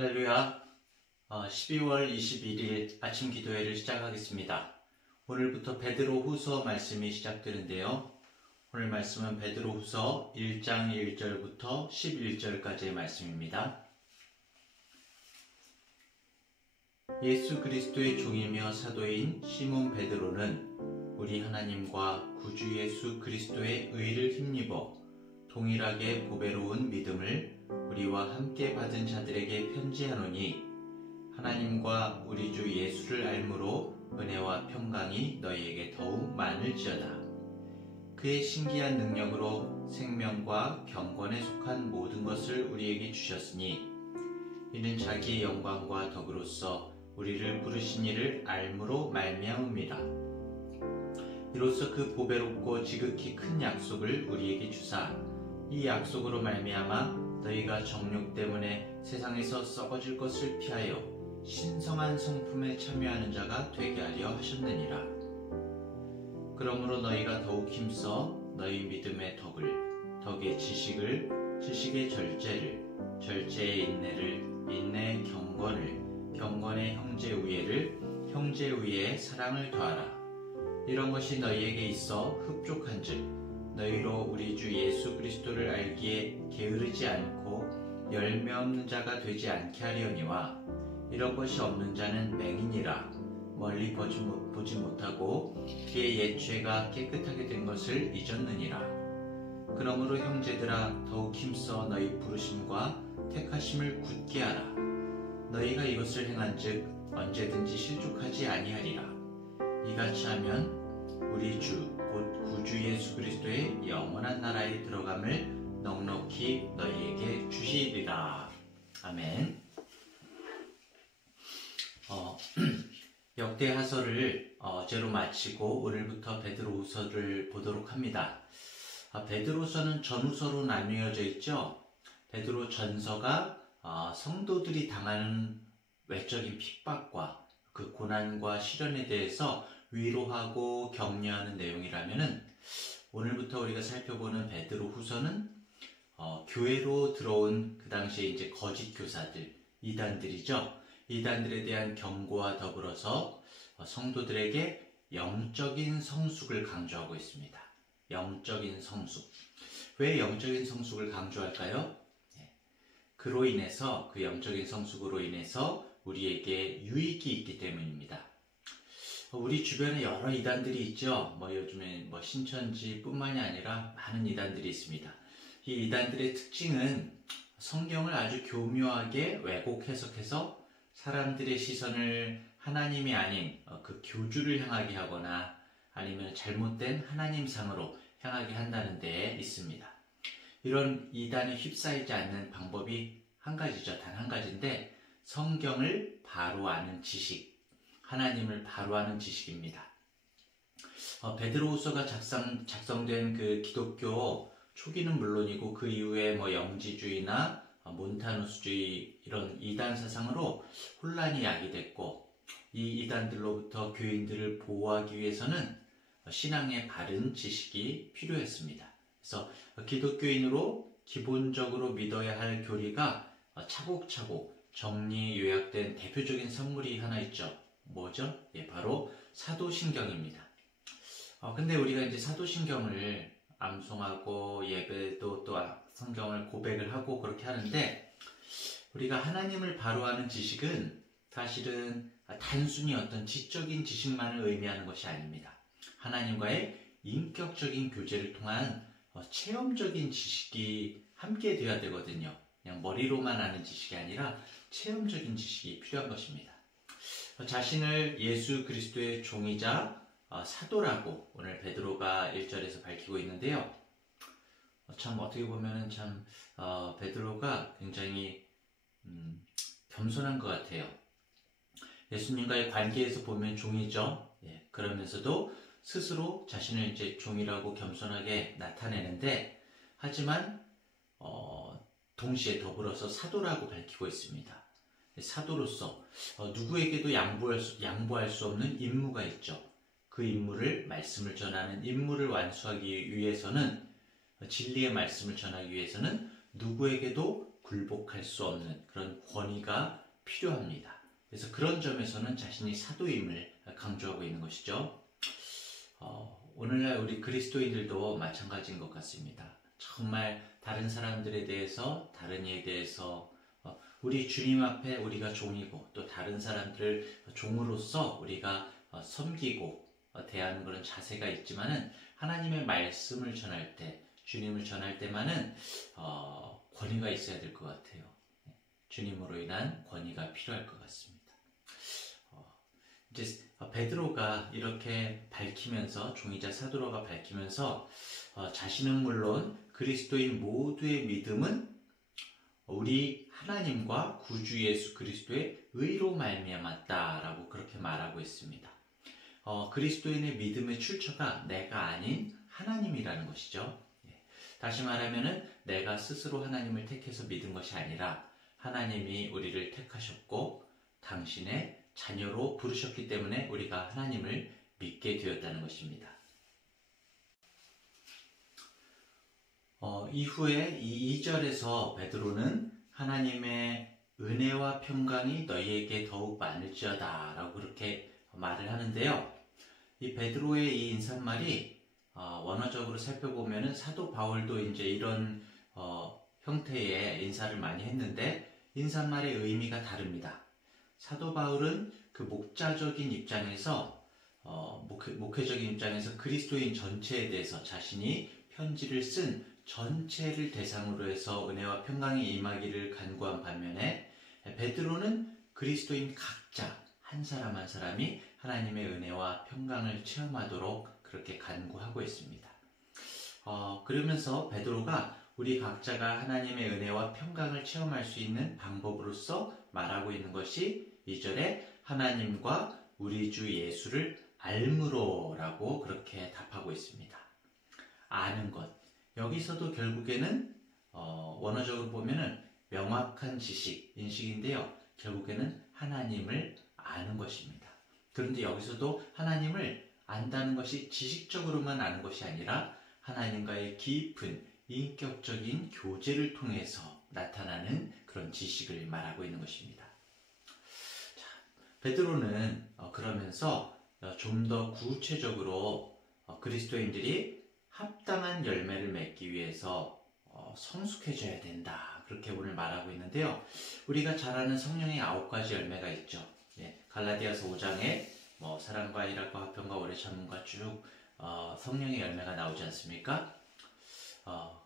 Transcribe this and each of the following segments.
할렐루야. 12월 21일 아침 기도회를 시작하겠습니다. 오늘부터 베드로 후서 말씀이 시작되는데요. 오늘 말씀은 베드로 후서 1장 1절부터 11절까지의 말씀입니다. 예수 그리스도의 종이며 사도인 시몬 베드로는 우리 하나님과 구주 예수 그리스도의 의를 힘입어 동일하게 보배로운 믿음을 우리와 함께 받은 자들에게 편지하노니 하나님과 우리 주 예수를 알므로 은혜와 평강이 너희에게 더욱 많을지어다. 그의 신기한 능력으로 생명과 경건에 속한 모든 것을 우리에게 주셨으니 이는 자기의 영광과 덕으로서 우리를 부르신 이를 알므로 말미암음이라. 이로써 그 보배롭고 지극히 큰 약속을 우리에게 주사 이 약속으로 말미암아 너희가 정욕 때문에 세상에서 썩어질 것을 피하여 신성한 성품에 참여하는 자가 되게 하려 하셨느니라. 그러므로 너희가 더욱 힘써 너희 믿음의 덕을, 덕의 지식을, 지식의 절제를, 절제의 인내를, 인내의 경건을, 경건의 형제 우애를, 형제 우애의 사랑을 더하라. 이런 것이 너희에게 있어 흡족한즉 너희로 우리 주 예수 그리스도를 알기에 게으르지 않고 열매 없는 자가 되지 않게 하려니와 이런 것이 없는 자는 맹인이라 멀리 보지 못하고 그의 옛 죄가 깨끗하게 된 것을 잊었느니라. 그러므로 형제들아 더욱 힘써 너희 부르심과 택하심을 굳게 하라. 너희가 이것을 행한즉 언제든지 실족하지 아니하리라. 이같이 하면 우리 주 곧 구주 예수 그리스도의 영원한 나라에 들어감을 넉넉히 너희에게 주시리라. 아멘. 역대하서를 어제로 마치고 오늘부터 베드로후서를 보도록 합니다. 베드로서는 전후서로 나뉘어져 있죠. 베드로 전서가 성도들이 당하는 외적인 핍박과 그 고난과 시련에 대해서 위로하고 격려하는 내용이라면은 오늘부터 우리가 살펴보는 베드로 후서는 교회로 들어온 그 당시에 이제 거짓 교사들, 이단들이죠. 이단들에 대한 경고와 더불어서 성도들에게 영적인 성숙을 강조하고 있습니다. 영적인 성숙. 왜 영적인 성숙을 강조할까요? 그로 인해서, 그 영적인 성숙으로 인해서 우리에게 유익이 있기 때문입니다. 우리 주변에 여러 이단들이 있죠. 요즘에 신천지뿐만이 아니라 많은 이단들이 있습니다. 이 이단들의 특징은 성경을 아주 교묘하게 왜곡 해석해서 사람들의 시선을 하나님이 아닌 그 교주를 향하게 하거나 아니면 잘못된 하나님상으로 향하게 한다는 데에 있습니다. 이런 이단에 휩싸이지 않는 방법이 한 가지죠. 단 한 가지인데 성경을 바로 아는 지식, 하나님을 바로 아는 지식입니다. 베드로후서가 작성된 그 기독교 초기는 물론이고 그 이후에 영지주의나 몬타누스주의 이런 이단 사상으로 혼란이 야기됐고 이 이단들로부터 교인들을 보호하기 위해서는 신앙의 바른 지식이 필요했습니다. 그래서 기독교인으로 기본적으로 믿어야 할 교리가 차곡차곡 정리 요약된 대표적인 성물이 하나 있죠. 뭐죠? 바로 사도신경입니다. 근데 우리가 이제 사도신경을 암송하고 예배도 또 성경을 고백을 하고 그렇게 하는데 우리가 하나님을 바로 아는 지식은 사실은 단순히 어떤 지적인 지식만을 의미하는 것이 아닙니다. 하나님과의 인격적인 교제를 통한 체험적인 지식이 함께 되어야 되거든요. 그냥 머리로만 아는 지식이 아니라 체험적인 지식이 필요한 것입니다. 자신을 예수 그리스도의 종이자 사도라고 오늘 베드로가 1절에서 밝히고 있는데요. 참 어떻게 보면은 참 베드로가 굉장히 겸손한 것 같아요. 예수님과의 관계에서 보면 종이죠. 그러면서도 스스로 자신을 이제 종이라고 겸손하게 나타내는데 하지만 동시에 더불어서 사도라고 밝히고 있습니다. 사도로서 누구에게도 양보할 수 없는 임무가 있죠. 그 임무를, 말씀을 전하는 임무를 완수하기 위해서는, 진리의 말씀을 전하기 위해서는 누구에게도 굴복할 수 없는 그런 권위가 필요합니다. 그래서 그런 점에서는 자신이 사도임을 강조하고 있는 것이죠. 오늘날 우리 그리스도인들도 마찬가지인 것 같습니다. 정말 다른 사람들에 대해서, 다른 이에 대해서 우리 주님 앞에 우리가 종이고 또 다른 사람들을 종으로서 우리가 섬기고 대하는 그런 자세가 있지만은 하나님의 말씀을 전할 때, 주님을 전할 때만은 권위가 있어야 될 것 같아요. 주님으로 인한 권위가 필요할 것 같습니다. 이제 베드로가 이렇게 밝히면서, 종이자 사도로가 밝히면서 자신은 물론 그리스도인 모두의 믿음은 우리 하나님과 구주 예수 그리스도의 의로 말미암았다라고 그렇게 말하고 있습니다. 그리스도인의 믿음의 출처가 내가 아닌 하나님이라는 것이죠. 다시 말하면은 내가 스스로 하나님을 택해서 믿은 것이 아니라 하나님이 우리를 택하셨고 당신의 자녀로 부르셨기 때문에 우리가 하나님을 믿게 되었다는 것입니다. 이후에 이 2절에서 베드로는 하나님의 은혜와 평강이 너희에게 더욱 많을지어다 라고 그렇게 말을 하는데요. 이 베드로의 이 인사말이 원어적으로 살펴보면은 사도 바울도 이제 이런 형태의 인사를 많이 했는데 인사말의 의미가 다릅니다. 사도 바울은 그 목자적인 입장에서 목회적인 입장에서 그리스도인 전체에 대해서 자신이 편지를 쓴 전체를 대상으로 해서 은혜와 평강이 임하기를 간구한 반면에 베드로는 그리스도인 각자 한 사람 한 사람이 하나님의 은혜와 평강을 체험하도록 그렇게 간구하고 있습니다. 그러면서 베드로가 우리 각자가 하나님의 은혜와 평강을 체험할 수 있는 방법으로서 말하고 있는 것이 2절에 하나님과 우리 주 예수를 알므로라고 그렇게 답하고 있습니다. 아는 것. 여기서도 결국에는 원어적으로 보면은 명확한 지식, 인식인데요. 결국에는 하나님을 아는 것입니다. 그런데 여기서도 하나님을 안다는 것이 지식적으로만 아는 것이 아니라 하나님과의 깊은 인격적인 교제를 통해서 나타나는 그런 지식을 말하고 있는 것입니다. 자, 베드로는 그러면서 좀 더 구체적으로 그리스도인들이 합당한 열매를 맺기 위해서 성숙해져야 된다. 그렇게 오늘 말하고 있는데요. 우리가 잘 아는 성령의 9가지 열매가 있죠. 갈라디아서 5장에 사랑과 일합과 화평과 오래 참음과 쭉 성령의 열매가 나오지 않습니까?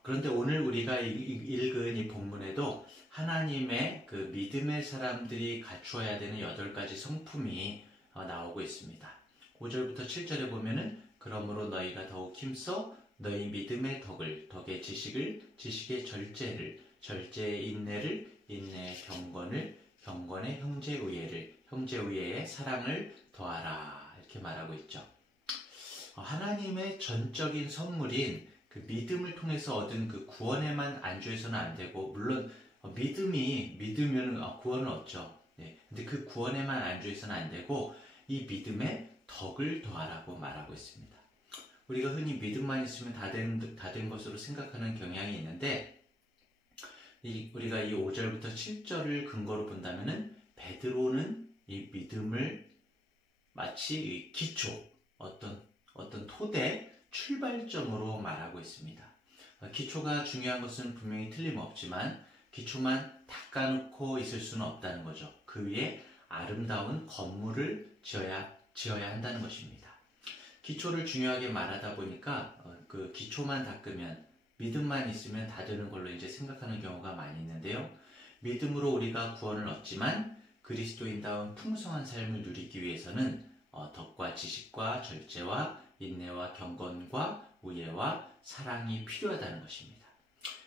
그런데 오늘 우리가 읽은 이 본문에도 하나님의 그 믿음의 사람들이 갖추어야 되는 8가지 성품이 나오고 있습니다. 5절부터 7절에 보면은 그러므로 너희가 더욱 힘써 너희 믿음의 덕의 지식을, 지식의 절제를, 절제의 인내를, 인내의 경건을, 경건의 형제의애를, 형제의애의 사랑을 더하라 이렇게 말하고 있죠. 하나님의 전적인 선물인 그 믿음을 통해서 얻은 그 구원에만 안주해서는 안 되고, 물론 믿으면 구원을 얻죠. 근데 그 구원에만 안주해서는 안 되고 이 믿음의 덕을 더하라고 말하고 있습니다. 우리가 흔히 믿음만 있으면 다 된 것으로 생각하는 경향이 있는데 우리가 이 5절부터 7절을 근거로 본다면은 베드로는 이 믿음을 마치 이 기초, 어떤 토대, 출발점으로 말하고 있습니다. 기초가 중요한 것은 분명히 틀림없지만 기초만 닦아놓고 있을 수는 없다는 거죠. 그 위에 아름다운 건물을 지어야 한다는 것입니다. 기초를 중요하게 말하다 보니까 그 기초만 닦으면, 믿음만 있으면 다 되는 걸로 이제 생각하는 경우가 많이 있는데요. 믿음으로 우리가 구원을 얻지만 그리스도인다운 풍성한 삶을 누리기 위해서는 덕과 지식과 절제와 인내와 경건과 우애와 사랑이 필요하다는 것입니다.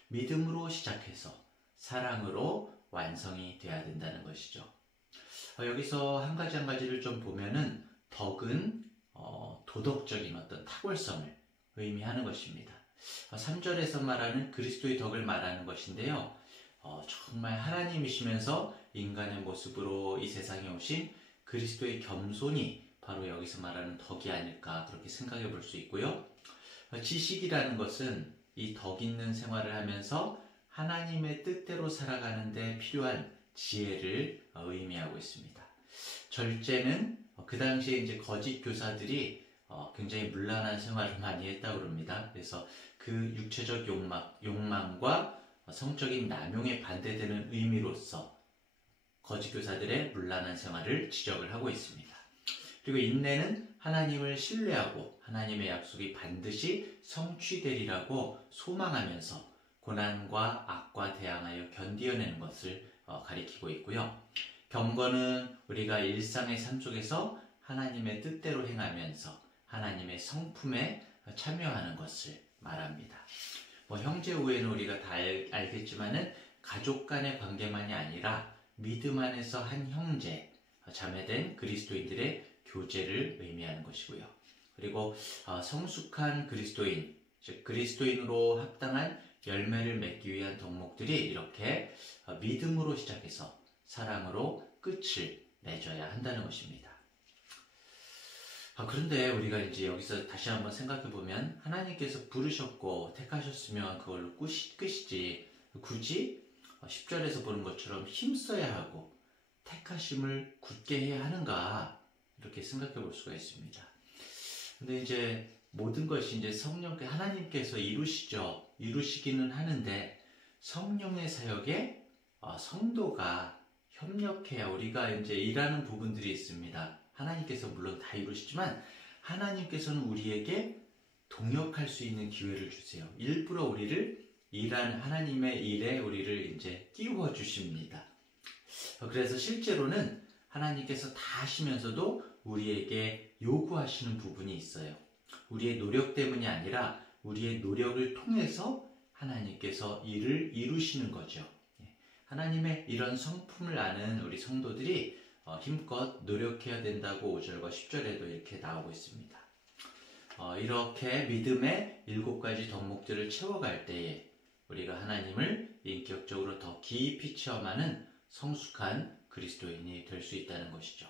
믿음으로 시작해서 사랑으로 완성이 돼야 된다는 것이죠. 여기서 한 가지를 좀 보면은 덕은 도덕적인 어떤 탁월성을 의미하는 것입니다. 3절에서 말하는 그리스도의 덕을 말하는 것인데요. 정말 하나님이시면서 인간의 모습으로 이 세상에 오신 그리스도의 겸손이 바로 여기서 말하는 덕이 아닐까 그렇게 생각해 볼 수 있고요. 지식이라는 것은 이 덕 있는 생활을 하면서 하나님의 뜻대로 살아가는 데 필요한 지혜를 의미하고 있습니다. 절제는 그 당시에 이제 거짓 교사들이 굉장히 문란한 생활을 많이 했다고 합니다. 그래서 그 육체적 욕망과 성적인 남용에 반대되는 의미로서 거짓 교사들의 문란한 생활을 지적을 하고 있습니다. 그리고 인내는 하나님을 신뢰하고 하나님의 약속이 반드시 성취되리라고 소망하면서 고난과 악과 대항하여 견디어내는 것을 가리키고 있고요. 경건은 우리가 일상의 삶 속에서 하나님의 뜻대로 행하면서 하나님의 성품에 참여하는 것을 말합니다. 형제 우애는 우리가 다 알겠지만은 가족 간의 관계만이 아니라 믿음 안에서 한 형제, 자매된 그리스도인들의 교제를 의미하는 것이고요. 그리고 성숙한 그리스도인, 즉 그리스도인으로 합당한 열매를 맺기 위한 덕목들이 이렇게 믿음으로 시작해서 사랑으로 끝을 맺어야 한다는 것입니다. 그런데 우리가 이제 여기서 다시 한번 생각해 보면 하나님께서 부르셨고 택하셨으면 그걸로 끝이지 굳이 10절에서 보는 것처럼 힘써야 하고 택하심을 굳게 해야 하는가 이렇게 생각해 볼 수가 있습니다. 근데 이제 모든 것이 이제 하나님께서 이루시기는 하는데 성령의 사역에 성도가 협력해야 우리가 이제 일하는 부분들이 있습니다. 하나님께서 물론 다 이루시지만 하나님께서는 우리에게 동역할 수 있는 기회를 주세요. 일부러 우리를 일하는 하나님의 일에 우리를 이제 끼워 주십니다. 그래서 실제로는 하나님께서 다 하시면서도 우리에게 요구하시는 부분이 있어요. 우리의 노력 때문이 아니라 우리의 노력을 통해서 하나님께서 일을 이루시는 거죠. 하나님의 이런 성품을 아는 우리 성도들이 힘껏 노력해야 된다고 5절과 10절에도 이렇게 나오고 있습니다. 이렇게 믿음의 7가지 덕목들을 채워갈 때에 우리가 하나님을 인격적으로 더 깊이 체험하는 성숙한 그리스도인이 될 수 있다는 것이죠.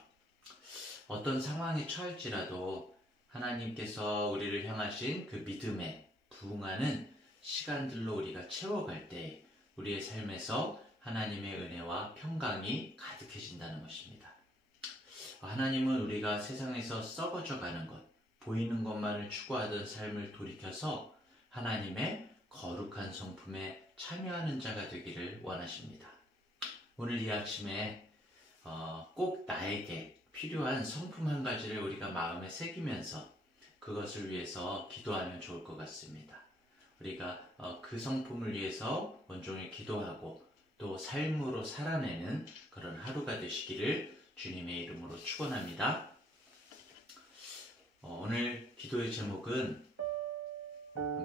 어떤 상황에 처할지라도 하나님께서 우리를 향하신 그 믿음에 부응하는 시간들로 우리가 채워갈 때 우리의 삶에서 하나님의 은혜와 평강이 가득해진다는 것입니다. 하나님은 우리가 세상에서 썩어져 가는 것, 보이는 것만을 추구하던 삶을 돌이켜서 하나님의 거룩한 성품에 참여하는 자가 되기를 원하십니다. 오늘 이 아침에 꼭 나에게 필요한 성품 한 가지를 우리가 마음에 새기면서 그것을 위해서 기도하면 좋을 것 같습니다. 우리가 그 성품을 위해서 온종일 기도하고 또 삶으로 살아내는 그런 하루가 되시기를 주님의 이름으로 축원합니다. 오늘 기도의 제목은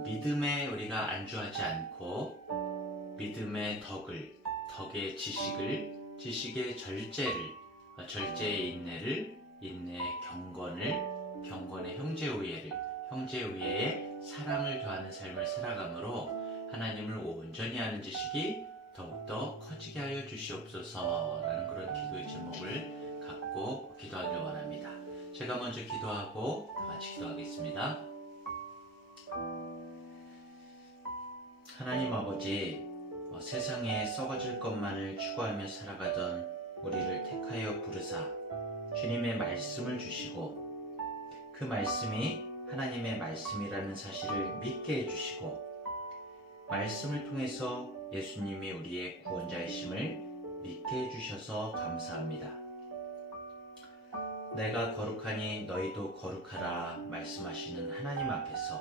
믿음에 우리가 안주하지 않고 믿음의 덕의 지식을, 지식의 절제를, 절제의 인내를, 인내의 경건을, 경건의 형제우애를, 형제우애의 사랑을 더하는 삶을 살아감으로 하나님을 온전히 아는 지식이 더욱더 커지게 하여 주시옵소서라는 그런 기도의 제목을 갖고 기도하길 원합니다. 제가 먼저 기도하고 다 같이 기도하겠습니다. 하나님 아버지, 세상에 썩어질 것만을 추구하며 살아가던 우리를 택하여 부르사 주님의 말씀을 주시고 그 말씀이 하나님의 말씀이라는 사실을 믿게 해주시고 말씀을 통해서 예수님이 우리의 구원자이심을 믿게 해주셔서 감사합니다. 내가 거룩하니 너희도 거룩하라 말씀하시는 하나님 앞에서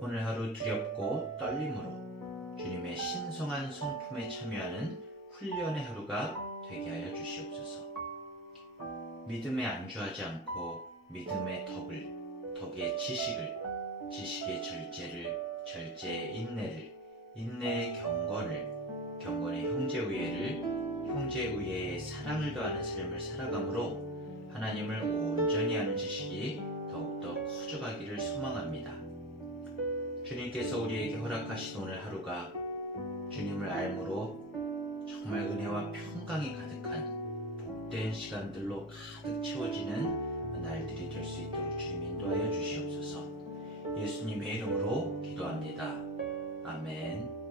오늘 하루 두렵고 떨림으로 주님의 신성한 성품에 참여하는 훈련의 하루가 되게 하여 주시옵소서. 믿음에 안주하지 않고 믿음의 덕의 지식을, 지식의 절제를, 절제의 인내를, 인내의 경건을, 경건의 형제우애를, 형제우애의 사랑을 더하는 삶을 살아감으로 하나님을 온전히 아는 지식이 더욱더 커져가기를 소망합니다. 주님께서 우리에게 허락하신 오늘 하루가 주님을 알므로 정말 은혜와 평강이 가득한 복된 시간들로 가득 채워지는 날들이 될 수 있도록 주님 인도하여 주시옵소서. 예수님의 이름으로 기도합니다. 아멘.